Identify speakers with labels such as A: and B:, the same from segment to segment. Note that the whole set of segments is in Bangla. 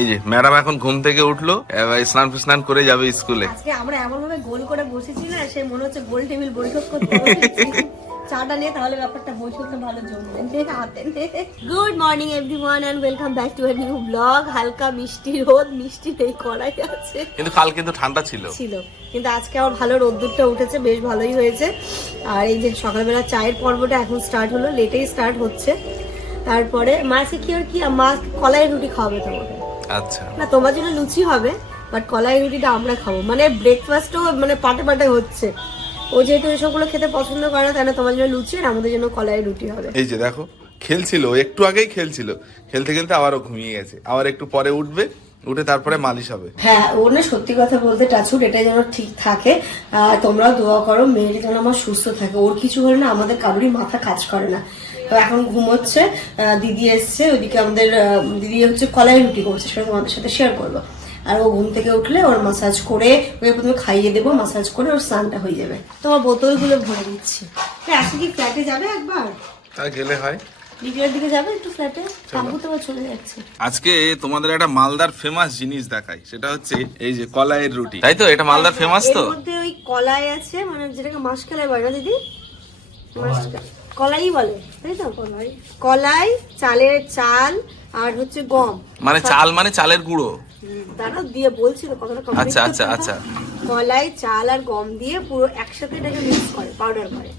A: এই যে ম্যাডাম এখন ঘুম থেকে উঠল স্নান স্নান করে যাবে স্কুলে।
B: আজকে আমরা এমন ভাবে গোল করে বসেছি না সে মনে হচ্ছে গোল টেবিল বৈঠক করতে চাটা নিয়ে তাহলে ব্যাপারটা বৈঠকটা ভালো জমবে হাতে good morning everyone and welcome back to a new blog হালকা মিষ্টি রোদ মিষ্টি নেই আছে।
A: কিন্তু কাল কিন্তু ঠান্ডা ছিল।
B: ছিল। কিন্তু আজকে আমার ভালো রোদ্দুরটা উঠেছে বেশ ভালোই হয়েছে। আর এই যে সকালবেলা চায়ের পর্বটা এখন স্টার্ট হলো লেটেই স্টার্ট হচ্ছে। তারপরে মাছে কি আর কি মা কলাই রুটি খাওয়াবে তোমাকে। আচ্ছা। না তোমার জন্য লুচি হবে বাট কলাই রুটিটা আমরা খাব। মানে ব্রেকফাস্টও মানে পাটে পাটে হচ্ছে। ও যেহেতু এসবগুলো খেতে পছন্দ করে না তাহলে তোমার জন্য লুচি আর আমাদের জন্য কলাই রুটি হবে।
A: এই যে দেখো খেলছিল একটু আগেই খেলছিল। খেলতে খেলতে আবারও ঘুমিয়ে গেছে। আবার একটু পরে উঠবে উঠে তারপরে মালিশ হবে।
B: হ্যাঁ ওর না সত্যি কথা বলতে টাচুট এটা যেন ঠিক থাকে। তোমরাও দোয়া করো মেয়েটি যেন আমার সুস্থ থাকে। ওর কিছু হলে না আমাদের কারোরই মাথা কাজ করে না। তো এখন ঘুমোচ্ছে দিদি এসছে ওইদিকে আমাদের দিদি হচ্ছে কলাই রুটি করছে সেটা তোমাদের সাথে শেয়ার করব। আর ও ঘুম থেকে উঠলে ওর মাসাজ করে ওকে প্রথমে খাইয়ে দেবো মাসাজ করে ওর স্নানটা হয়ে যাবে। তোমার বোতলগুলো ভরে দিচ্ছি। হ্যাঁ, আজকে কি ফ্ল্যাটে যাবে একবার?
A: তা গেলে হয়।
B: বিকেলের দিকে যাবে একটু ফ্ল্যাটে কাকু তো চলে যাচ্ছে।
A: আজকে তোমাদের একটা মালদার ফেমাস জিনিস দেখাই সেটা হচ্ছে এই যে কলাইয়ের রুটি। তাই তো? এটা মালদার ফেমাস তো?
B: এর মধ্যে ওই কলাই আছে মানে যেটাকে মাসকালাই বলে না দিদি? মাসকা- কলাই বলে তাই তো? কলাই। কলাই চালের চাল আর হচ্ছে গম।
A: মানে চাল মানে চালের গুঁড়ো?
B: দাঁড়াও দিয়ে বলছি তো কতটা
A: আচ্ছা, আচ্ছা, আচ্ছা।
B: কলাই চাল আর গম দিয়ে পুরো একসাথে এটাকে মিক্স করে পাউডার করে।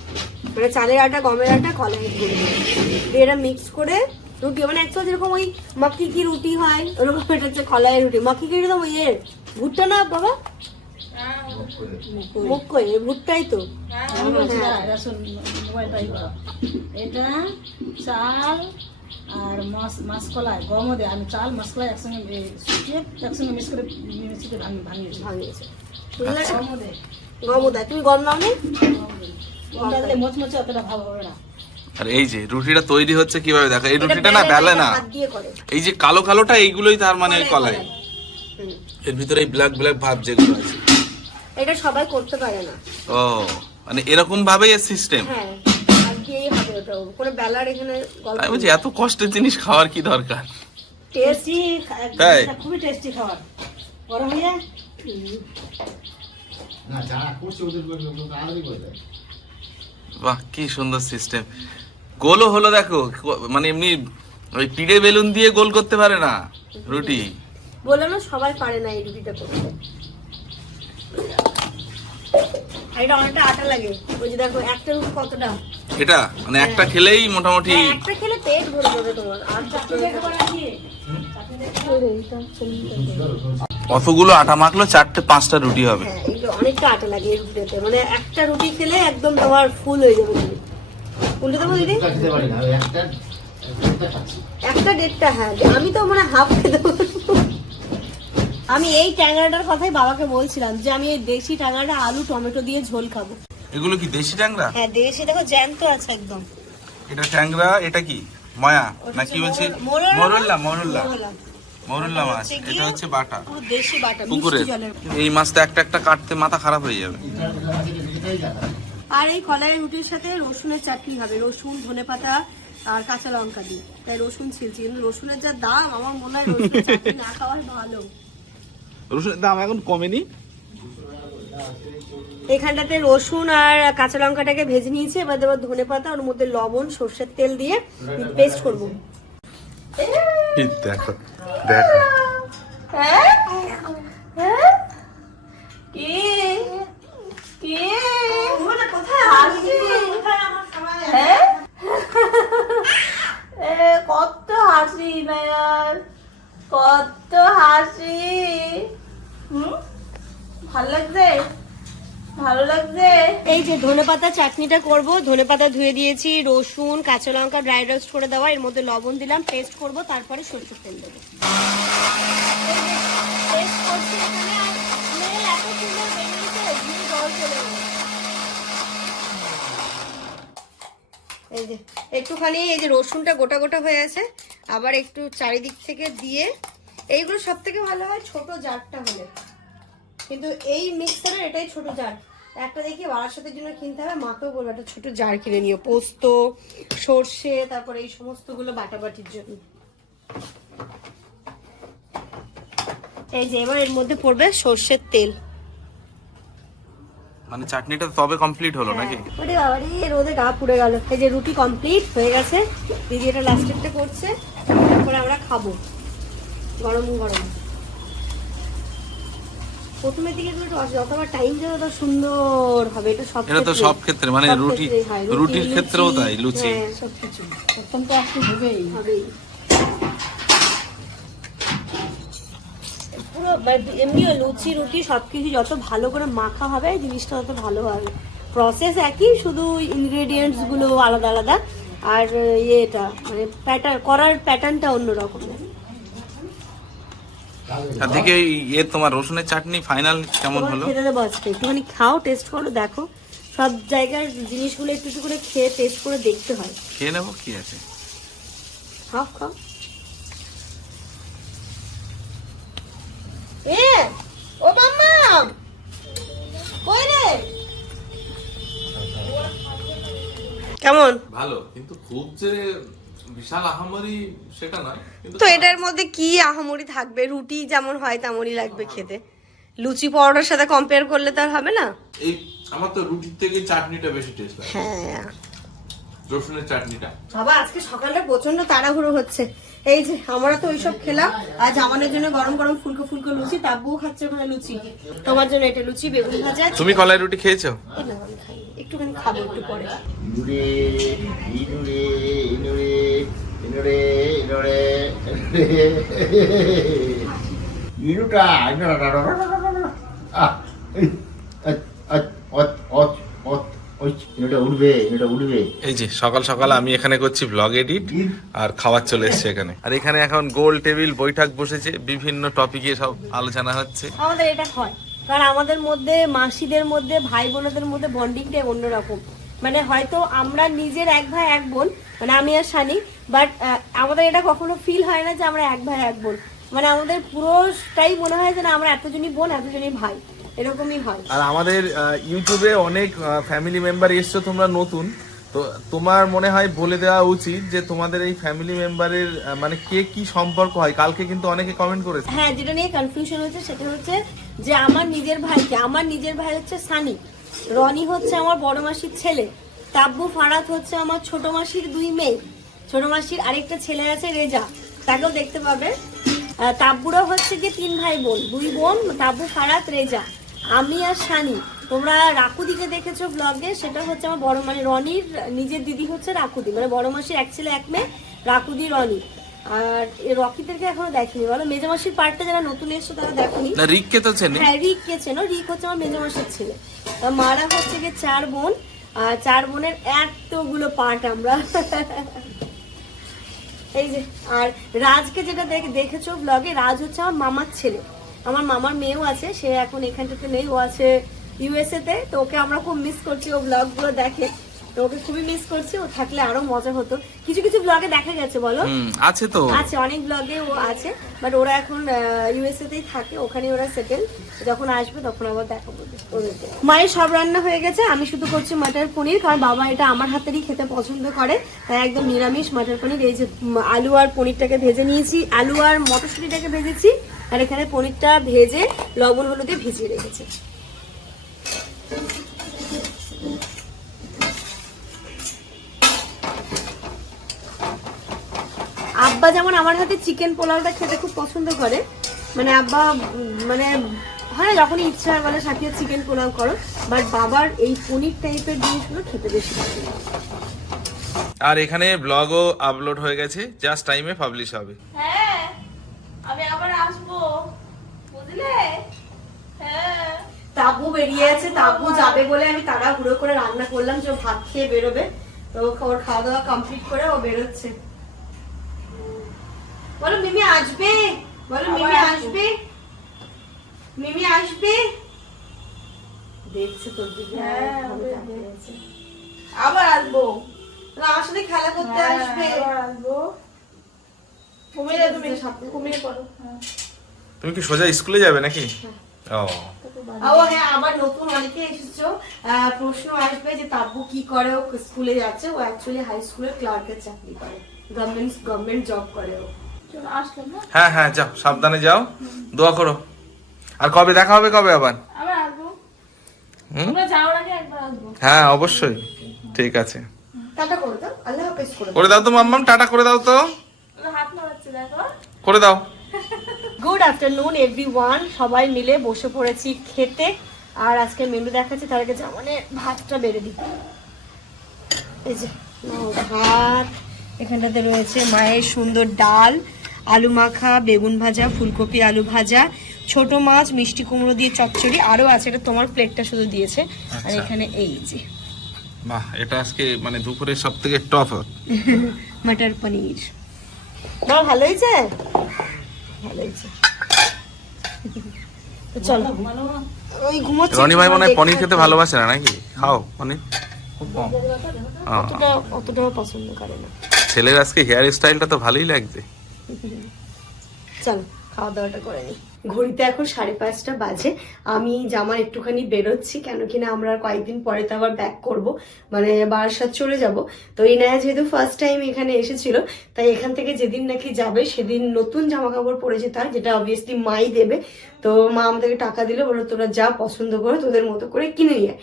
B: মানে চালের আটা গমের আটা কলাই গুঁড়ো দিয়ে এটা মিক্স করে রুটি মানে একচুয়ালি যেরকম ওই মাক্কি কি রুটি হয় ওরকম এটা হচ্ছে কলাইয়ের রুটি। মাক্কি কি একদম ওই এর ভুট্টা না বাবা? মুখ কই এই ভুট্টাই তো। এটা চাল আর মাছ গমও দেয়। আমি চাল একসঙ্গে শুকিয়ে একসঙ্গে মিক্স করে মিক্সিতে ভাঙি ভাঙিয়েছি। ভাঙিয়েছে। গমও দেয়। গম দেয়। তুমি গম নাও নি গমটা দিলে মচমচে অতটা ভালো হবে না।
A: আর এই যে রুটিটা তৈরি হচ্ছে কীভাবে? দেখো এই রুটিটা না বেলে না। এই যে কালো কালোটা এইগুলোই তার মানে কলাই। এর ভিতরে এই ব্ল্যাক ব্ল্যাক ভাব যেগুলো আছে।
B: এটা সবাই করতে পারে না।
A: ও মানে এরকম ভাবেই এর সিস্টেম
B: হ্যাঁ হবে ওটা? কোনো বেলার এখানে
A: গল্প বলছি এত কষ্টের জিনিস খাওয়ার কি দরকার?
B: টেস্টি তাই? খুবই টেস্টি খাবার। গরম হয়ে
C: না যারা করছে ওদের লোক আলাদাই করে দেয়।
A: বাহ কি সুন্দর সিস্টেম গোলও হলো দেখো মানে এমনি ওই পিড়ে বেলুন দিয়ে গোল করতে পারে না রুটি।
B: বলে না সবাই পারে না এই রুটিটা করতে। এটা অনেকটা আটা লাগে। ওই যে দেখো একটা রুটি কতটা?
A: এটা? মানে একটা খেলেই মোটামুটি হ্যাঁ,
B: একটা খেলে পেট ভরে যাবে তোমার। আর চারটে
A: কতগুলো আটা মাখলো চারটে পাঁচটা রুটি হবে। হ্যাঁ
B: অনেকটা আটা লাগে মানে একটা রুটি খেলে একদম তোমার ফুল হয়ে যাবে উল্টে দেবো দিদি? একটা দেড়টা হ্যাঁ। আমি তো মানে হাফ খেতে পারব। আমি এই ট্যাংরাটার কথাই বাবাকে বলছিলাম যে আমি এই দেশি ট্যাংরাটা আলু টমেটো দিয়ে ঝোল খাব।
A: এগুলো কি দেশি ট্যাংরা?
B: হ্যাঁ দেশি দেখো জ্যান্ত আছে একদম।
A: এটা ট্যাংরা এটা কি? ময়া? না কি বলছি মরুল্লা মরুল্লা মরুল্লা মাছ। এটা হচ্ছে বাটা। দেশি বাটা পুকুরের। এই মাছটা একটা একটা কাটতে মাথা খারাপ হয়ে যাবে।
B: আর এই কলাই রুটির সাথে রসুনের চাটনি হবে। রসুন ধনে পাতা আর কাঁচা লঙ্কা দিই তাই রসুন ছিলছি কিন্তু রসুনের যা দাম আমার মনে হয় চাটনি না খাওয়াই ভালো।
A: রসুনের দাম এখন কমেনি।
B: এখানটাতে রসুন আর কাঁচা লঙ্কাটাকে ভেজে নিয়েছি এবার দেবো ধনে পাতা ওর মধ্যে লবণ সর্ষের তেল দিয়ে পেস্ট করব।
A: এই দেখো দেখো।
B: কত হাসি কত হাসি। ভালো লাগছে? ভালো লাগছে? এই যে ধনে পাতা চাটনিটা করব ধনে পাতা ধুয়ে দিয়েছি রসুন কাঁচা লঙ্কা ড্রাই রোস্ট করে দেওয়া এর মধ্যে লবণ দিলাম পেস্ট করব তারপরে সরষের তেল দেবো। এই যে একটুখানি এই যে রসুনটা গোটা গোটা হয়ে আছে আবার একটু চারিদিক থেকে দিয়ে এইগুলো সব থেকে ভালো হয় ছোট জারটা হলে। কিন্তু এই মিক্সারের এটাই ছোট জার। একটা দেখি বারাসাতের জন্য কিনতে হবে মাকেও বলব একটা ছোট জার কিনে নিও। পোস্ত সর্ষে তারপরে এই সমস্তগুলো বাটাবাটির জন্য। এই যে এবার এর মধ্যে পড়বে সর্ষের তেল।
A: মানে চাটনিটা তবে কমপ্লিট হলো নাকি?
B: ওরে বাবারে রোদে গা পুড়ে গেল। এই যে রুটি কমপ্লিট হয়ে গেছে। দিদি এটা লাস্টেরটা করছে। তারপরে আমরা খাব। গরম গরম। প্রথমের দিকে একটু যতবার টাইম যাবে তত সুন্দর হবে এটা সব
A: এটা তো সব ক্ষেত্রে, মানে রুটি- রুটির ক্ষেত্রেও তাই, লুচি। হ্যাঁ
B: সবকিছু প্রথম তো একটু হবেই। হবেই। পুরো বা- এমনিও লুচি রুটি সবকিছু যত ভালো করে মাখা হবে জিনিসটা তত ভালো হবে। প্রসেস একই শুধু ইনগ্রেডিয়েন্টসগুলো আলাদা আলাদা। আর ইয়েটা মানে প্যাটার্ন করার প্যাটার্নটা অন্যরকম।
A: আর দিকে ইয়ে তোমার রসুনের চাটনি ফাইনাল কেমন হলো?
B: খেতে দেবো আজকে একটুখানি খাও টেস্ট করো দেখো। সব জায়গার জিনিসগুলো একটু একটু করে খেয়ে টেস্ট করে দেখতে হয়।
A: খেয়ে নেব কি আছে?
B: খাও খাও। এ ও মাম্মা! কই রে? কেমন
A: ভালো কিন্তু খুব যে বিশাল আহামরি সেটা
B: কিন্তু তো এটার মধ্যে কি আহামরি থাকবে? রুটি যেমন হয় তেমনই লাগবে খেতে। লুচি পরোটার সাথে কম্পেয়ার করলে তো আর হবে না?
A: এই আমার তো রুটির থেকে চাটনিটা বেশি টেস্ট
B: লাগে। হ্যাঁ।
A: রসুনের চাটনিটা।
B: বাবা আজকে সকালটা প্রচণ্ড তাড়াহুড়ো হচ্ছে। এই যে আমরা তো ওইসব খেলাম আর জামানের জন্য গরম গরম ফুলকো ফুলকো লুচি তাব্বুও খাচ্ছে ওখানে লুচি। তোমার জন্য এটা লুচি বেগুন ভাজা।
A: তুমি কলাই রুটি খেয়েছো।
B: একটুখানি খাব একটু পরে।
A: এই, যে সকাল সকাল আমি এখানে করছি ব্লগ এডিট আর খাবার চলে এসছে এখানে। আর এখানে এখন গোল টেবিল বৈঠক বসেছে বিভিন্ন টপিকে সব আলোচনা হচ্ছে।
B: আমাদের এটা হয় কারণ আমাদের মধ্যে মাসিদের মধ্যে ভাই বোনদের মধ্যে বন্ডিংটা অন্যরকম। মানে হয়তো আমরা নিজের এক ভাই এক বোন মানে আমি আর শানি বাট আমাদের এটা কখনো ফিল হয় না যে আমরা এক ভাই এক বোন। মানে আমাদের পুরোটাই মনে হয় যে না আমরা এতজনই বোন এতজনই ভাই। এরকমই হয়।
A: আর আমাদের ইউটিউবে অনেক ফ্যামিলি মেম্বার এসছো তোমরা নতুন। তো তোমার মনে হয় বলে দেওয়া উচিত যে তোমাদের এই ফ্যামিলি মেম্বারের মানে কে কি সম্পর্ক হয়? কালকে কিন্তু অনেকে কমেন্ট করেছে।
B: হ্যাঁ যেটা নিয়ে কনফিউশন হচ্ছে সেটা হচ্ছে যে আমার নিজের ভাইকে আমার নিজের ভাই হচ্ছে সানি। রনি হচ্ছে আমার বড় মাসির ছেলে। তাব্বু ফারাত হচ্ছে আমার ছোট মাসির দুই মেয়ে। ছোট মাসির আরেকটা ছেলে আছে রেজা। তাকেও দেখতে পাবে। তাব্বুরা হচ্ছে কি তিন ভাই বোন। দুই বোন তাব্বু ফারাত রেজা। আমি আর সানি তোমরা রাকুদিকে দেখেছ ব্লগে সেটা হচ্ছে আমার বড় মানে রনির নিজের দিদি হচ্ছে রাকুদি। মানে বড় মাসির এক ছেলে এক মেয়ে রাকুদি রনি। আর রকিদেরকে এখনও দেখেনি। বলো মেজামাসির পার্টটা যারা নতুন এসছো তারা দেখেনি।
A: না রিককে তো চেনে।
B: হ্যাঁ রিক কে চেনো। রিক হচ্ছে আমার মেজামাসির ছেলে। মারা হচ্ছে গিয়ে চার বোন। আর চার বোনের এতগুলো পার্ট আমরা এই যে, আর রাজকে যেটা দেখ- দেখেছ ব্লগে রাজ হচ্ছে আমার মামার ছেলে। আমার মামার মেয়েও আছে, সে এখন এখানটাতে নেই, ও আছে ইউএসএ তে, তো ওকে আমরা খুব মিস করছি ও ব্লগগুলো দেখে। তো ওকে খুবই মিস করছি। ও থাকলে আরও মজা হতো। কিছু কিছু ব্লগে দেখা গেছে বলো? আছে তো। আছে অনেক ব্লগে ও আছে। বাট ওরা এখন ইউএসএ তেই থাকে ওখানে ওরা সেটেল যখন আসবে তখন আবার দেখাবো ওদেরকে। মায়ের সব রান্না হয়ে গেছে। আমি শুধু করছি মাটার পনির কারণ বাবা এটা আমার হাতেরই খেতে পছন্দ করে। তাই একদম নিরামিষ মাটার পনির। এই যে আলু আর পনিরটাকে ভেজে নিয়েছি। আলু আর মটরশুঁটিটাকে ভেজেছি। আর এখানে পনিরটা ভেজে লবণ হলুদে ভিজিয়ে রেখেছি। আব্বা যেমন আমার হাতে চিকেন পোলাওটা খেতে খুব পছন্দ করে মানে আব্বা মানে হয় যখনই ইচ্ছা হয় বলে সাথে চিকেন পোলাও করো বাট বাবার এই পনির টাইপের জিনিসগুলো খেতে বেশি পছন্দ
A: আর এখানে ব্লগও আপলোড হয়ে গেছে জাস্ট টাইমে পাবলিশ হবে।
B: হ্যাঁ আমি আবার আসব বুঝলে? হ্যাঁ। তাবু বেরিয়ে আছে তাবু যাবে বলে আমি তাড়াহুড়ো করে রান্না করলাম যে ও ভাত খেয়ে বেরোবে তো ওর খাওয়া দাওয়া কমপ্লিট করে ও বেরোচ্ছে। বলো মিমি আসবে? বলো মিমি আসবে। মিমি আসবে? দেখছে তোর দিকে। হ্যাঁ, আছে। আবার আসব। আমার সাথে খেলা করতে হ্যাঁ, আসবে। আবার আসব। ঘুমিয়ে তুমি
A: হ্যাঁ। কি সোজা স্কুলে যাবে নাকি? ও।
B: ও হ্যাঁ আবার নতুন অনেকে এসেছ। প্রশ্ন আসবে যে তাব্বু কি করে? ও স্কুলে যাচ্ছে। ও অ্যাকচুয়ালি হাই স্কুলের ক্লার্কের চাকরি করে। গভর্নমেন্ট গভর্নমেন্ট জব করে ও।
A: হ্যাঁ? হ্যাঁ যাও সাবধানে যাও। দোয়া করো। আর কবে দেখা হবে কবে আবার? হ্যাঁ অবশ্যই। ঠিক আছে। করে দাও তো মাম্মাম টাটা করে দাও তো। করে দাও।
B: গুড আফটারনুন এভরিওয়ান সবাই মিলে বসে পড়েছি খেতে। আর আজকে মেনু দেখাচ্ছি তার আগে জামানে ভাতটা বেড়ে দিই। এই যে ভাত। এখানটাতে রয়েছে মায়ের সুন্দর ডাল। আলু মাখা বেগুন ভাজা ফুলকপি আলু ভাজা ছোট মাছ মিষ্টি কুমড়ো দিয়ে চচ্চড়ি আরও আছে এটা তোমার প্লেটটা শুধু দিয়েছে। আর আচ্ছা। এখানে এই যে।
A: বাহ এটা আজকে মানে দুপুরের সব থেকে টপ
B: মটর পনির। না ভালো হয়েছে ভালো হয়েছে তো চলো।
A: ওই ঘুমোচ্ছে রনি ভাই মনে হয় পনির খেতে ভালোবাসে না নাকি? খাও পনির। খুব
B: অতটা অতটাও পছন্দ করে না।
A: ছেলের আজকে হেয়ার স্টাইলটা তো ভালোই লাগছে।
B: চলো খাওয়া দাওয়াটা করে নিই ঘড়িতে এখন সাড়ে পাঁচটা বাজে। আমি জামার একটুখানি বেরোচ্ছি, কেন কিনা আমরা কয়েকদিন পরে তো আবার ব্যাক করব। মানে বারাসাত চলে যাব। তো এই নায়া যেহেতু ফার্স্ট টাইম এখানে এসেছিল, তাই এখান থেকে যেদিন নাকি যাবে, সেদিন নতুন জামা কাপড় পরে যেতে হয়, যেটা অবভিয়াসলি মাই দেবে। তো মা আমাদেরকে টাকা দিল বলো তোরা যা পছন্দ করো, তোদের মতো করে কিনে নিয়ে।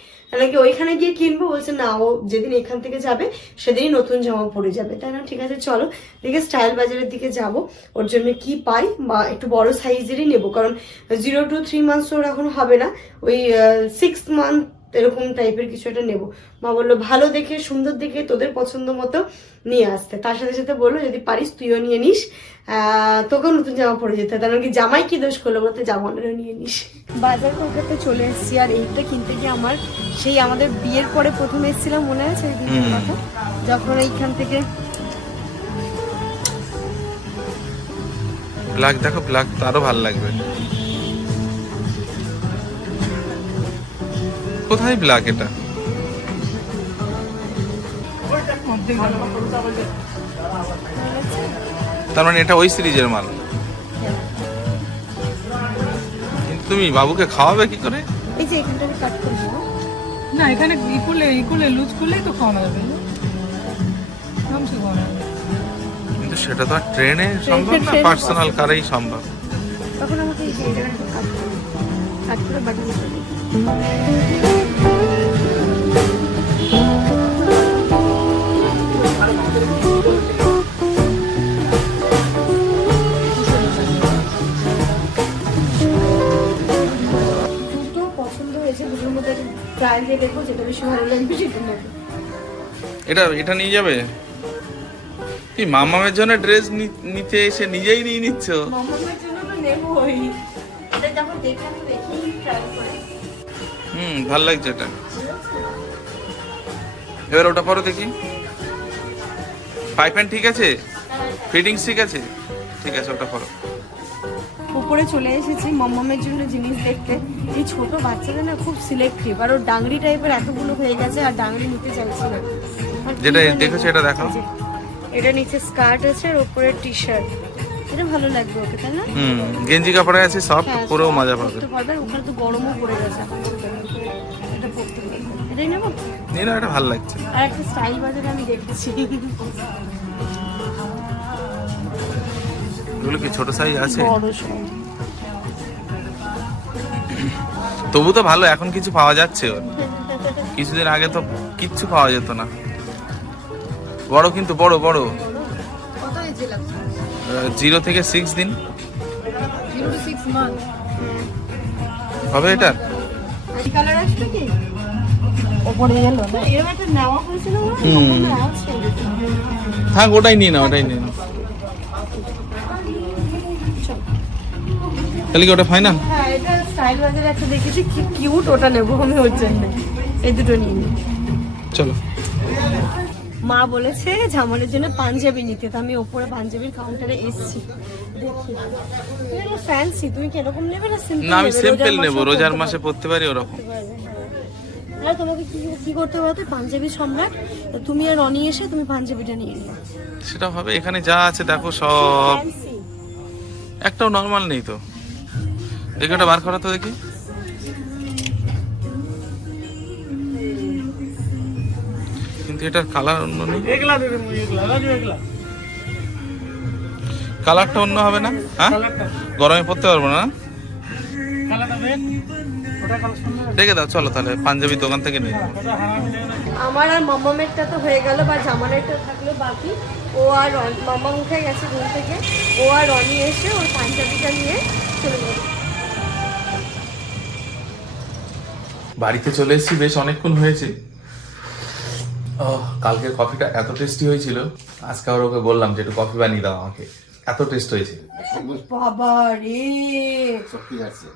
B: নাকি ওইখানে গিয়ে কিনবো, বলছে, না, ও যেদিন এখান থেকে যাবে, সেদিনই নতুন জামা পরে যাবে। তাই না? ঠিক আছে, চলো, দেখে স্টাইল বাজারের দিকে যাব। ওর জন্য কি পাই বা একটু বড় সাইজেরই নেব, কারণ জিরো টু থ্রি মান্থস ওর এখন হবে না। ওই সিক্স মান্থ এরকম টাইপের কিছু একটা নেব। মা বলল ভালো দেখে সুন্দর দেখে তোদের পছন্দ মতো নিয়ে আসতে। তার সাথে সাথে বলল যদি পারিস তুইও নিয়ে নিস। আহ, তোকেও নতুন জামা পরে যেতে হয় কারণ কি জামাই কি দোষ করল বলতে? জামানেরও নিয়ে নিস। বাজার কলকাতা চলে এসেছি আর এইটা কিনতে গিয়ে আমার সেই আমাদের বিয়ের পরে প্রথম এসেছিলাম মনে আছে দিনের কথা? যখন এইখান থেকে
A: ব্ল্যাক দেখো ব্ল্যাক তো আরও ভালো লাগবে। কোথায় ব্ল্যাক এটা? তার মানে এটা ওই সিরিজের মাল। কিন্তু তুমি বাবুকে খাওয়াবে কি করে?
B: এই যে এখানটাকে কাট করব। না এখানে ই করলে ই করলে লুজ করলেই তো খাওয়ানো যাবে।
A: কিন্তু সেটা তো আর ট্রেনে সম্ভব না? পার্সোনাল কারেই সম্ভব।
B: তখন আমাকে এই জায়গাটা কাট করব কাট করে বাটন করব দুটো পছন্দ হয়েছে দুটোর মধ্যে ট্রায়াল দিয়ে দেখব যেটা বেশি ভালো লাগবে সেটা নেব।
A: এটা এটা নিয়ে যাবে? কি মামামের জন্য ড্রেস নিতে এসে নিজেই নিয়ে নিচ্ছ?
B: মামার জন্য তো নেবই। এটা যখন দেখে আমি দেখি ট্রায়াল
A: হুম ভালো লাগছে এটা। এবার ওটা পরো দেখি। পাইপ ঠিক আছে? ফিটিংস ঠিক আছে? ঠিক আছে ওটা পরো।
B: উপরে চলে এসেছি মাম্মামের জন্য জিনিস দেখতে। এই ছোট বাচ্চাদের না খুব সিলেক্টিভ আর ওর ডাংরি টাইপের এতগুলো হয়ে গেছে আর ডাংরি নিতে চাইছে না।
A: যেটা দেখেছ এটা যে,
B: এটা নিচে স্কার্ট আছে আর উপরে টি শার্ট এটা ভালো লাগবে ওকে তাই না?
A: হুম গেঞ্জি কাপড়ে আছে সব হ্যাঁ, পরেও মজা পাবে।
B: ওখানে তো গরমও পড়ে গেছে
A: এটাই নেব? নিয়ে এটা ভালো লাগছে।
B: আর একটা স্টাইল বাজারে আমি দেখেছি।
A: এগুলো কি ছোট সাইজ আছে? তবু তো ভালো এখন কিছু পাওয়া যাচ্ছে ওর। কিছুদিন আগে তো কিচ্ছু পাওয়া যেত না। বড় কিন্তু বড় বড়। জিরো থেকে সিক্স দিন। হবে এটা?
B: ওপরে এলো না? নেওয়া হয়েছিল না? হুম। তখন আছে
A: থাক ওটাই নিয়ে না ওটাই নিয়ে নাও। তাহলে কি ওটা ফাইনাল
B: হ্যাঁ এটা স্টাইল বাজারে একটা দেখেছি। কি কিউট ওটা নেব আমি ওর জন্য। এই দুটো নিয়ে নিই চলো। মা বলেছে জামানের জন্য পাঞ্জাবি নিতে। তো আমি ওপরে পাঞ্জাবির কাউন্টারে এসেছি। দেখি। ফ্যান্সি তুমি কি এরকম নেবে না সিম্পল
A: না আমি সিম্পল নেব। রোজার মাসে পড়তে পারি ওরকম।
B: আর তোমাকে কি কি করতে হবে তো পাঞ্জাবি সম্রাট তুমি আর রনি এসে তুমি পাঞ্জাবিটা নিয়ে নিও।
A: সেটা হবে এখানে যা আছে দেখো সব। একটাও নর্মাল নেই তো। দেখি ওটা বার করা তো দেখি। কিন্তু এটার কালার অন্য নেই। কালারটা অন্য হবে না হ্যাঁ? গরমে পড়তে পারব না। রেখে দাও চলো তাহলে পাঞ্জাবি দোকান থেকে নিয়ে
B: আমার আর মামামেরটা তো হয়ে গেল বা জামানেরটা থাকল বাকি। ও আর মামা উঠে গেছে ঘুম থেকে। ও আর রনি এসে ওর পাঞ্জাবিটা নিয়ে চলে যাবে
A: বাড়িতে চলে এসেছি বেশ অনেকক্ষণ হয়েছে। ওহ, কালকের কফিটা এত টেস্টি হয়েছিল আজকে আবার ওকে বললাম যে একটু কফি বানিয়ে দাও আমাকে। এত টেস্ট হয়েছে।
B: বাবা রে শক্তি আছে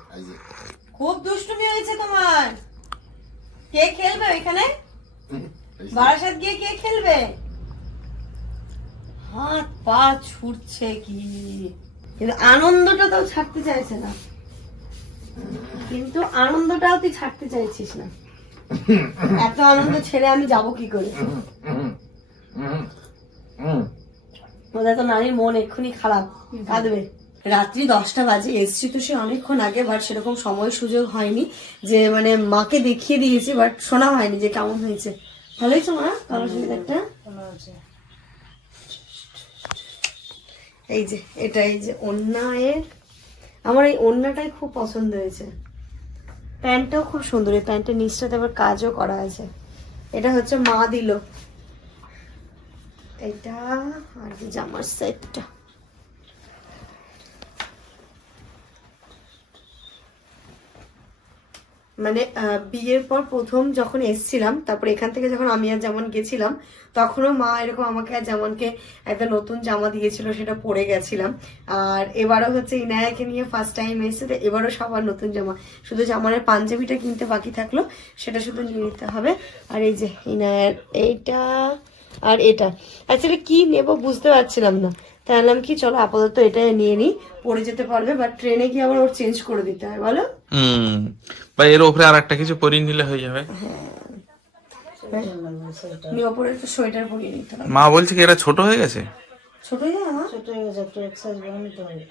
B: খুব দুষ্টুমি হয়েছে তোমার। কে খেলবে ওইখানে? বারাসাত গিয়ে কে খেলবে? হাত পা ছুটছে কি? কিন্তু আনন্দটা তো ছাড়তে চাইছে না। কিন্তু আনন্দটাও তুই ছাড়তে চাইছিস না। এত আনন্দ ছেড়ে আমি যাব কি করে। ওদের তো নারীর মন এক্ষুনি খারাপ, কাঁদবে। রাত্রি দশটা বাজে, এসছি তো সে অনেকক্ষণ আগে বাট সেরকম সময় সুযোগ হয়নি যে মানে মাকে দেখিয়ে দিয়েছি বাট শোনা হয়নি যে কেমন হয়েছে। ভালো হয়েছে মা? চুড়িদারটা ভালো আছে এই যে, এটা এই যে অন্যায়ের, আমার এই অন্যটাই খুব পছন্দ হয়েছে। প্যান্টটাও খুব সুন্দর, এই প্যান্টের নিচটাতে আবার কাজও করা আছে। এটা হচ্ছে মা দিল। এটা আর জামার সেটটা। মানে বিয়ের পর প্রথম যখন এসছিলাম, তারপর এখান থেকে যখন আমি আর যেমন গেছিলাম, তখনও মা এরকম আমাকে আর যেমনকে একটা নতুন জামা দিয়েছিল, সেটা পরে গেছিলাম। আর এবারও হচ্ছে ইনায়াকে নিয়ে ফার্স্ট টাইম এসেছে, তো এবারও সবার নতুন জামা। শুধু জামানের পাঞ্জাবিটা কিনতে বাকি থাকল, সেটা শুধু নিয়ে নিতে হবে। আর এই যে ইনায়ার, এইটা আর এটা। অ্যাকচুয়ালি কি নেব বুঝতে পারছিলাম না। তাই বললাম কি, চলো আপাতত এটাই নিয়ে নিই। পরে যেতে পারবে বাট ট্রেনে গিয়ে আবার ওর চেঞ্জ করে দিতে হয়, বলো? বা এর উপরে আর একটা কিছু পরিয়ে নিলে হয়ে যাবে। ওপরে একটু সোয়েটার পরিয়ে নিতে হবে। মা বলছে কি এটা ছোট হয়ে গেছে? ছোট হয়ে যাবে মা? ছোট হয়ে গেছে একটু এক্সারসাইজ করে নিতে হবে।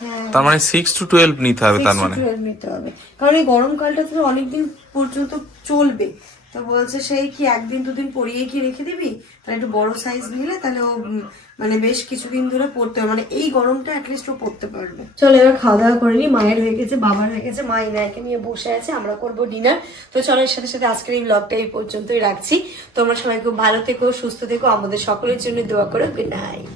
B: হ্যাঁ। তার মানে সিক্স টু টুয়েলভ নিতে হবে তার মানে 6 to 12 নিতে হবে। কারণ এই গরমকালটা তো অনেকদিন পর্যন্ত চলবে। তো বলছে সেই কি একদিন দুদিন পরিয়ে কি রেখে দিবি? তাহলে একটু বড় সাইজ নিলে তাহলে ও মানে বেশ কিছুদিন ধরে পড়তে মানে এই গরমটা অ্যাটলিস্ট ও পড়তে পারবে। চলো, এবার খাওয়া দাওয়া করে নি। মায়ের হয়ে গেছে, বাবার হয়ে গেছে। মা ইনায়কে নিয়ে বসে আছে, আমরা করব ডিনার তো চলো, এর সাথে সাথে আজকের এই ব্লগটা এই পর্যন্তই রাখছি। তোমরা সবাই খুব ভালো থেকো, সুস্থ থেকো। আমাদের সকলের জন্য দোয়া করো। Good night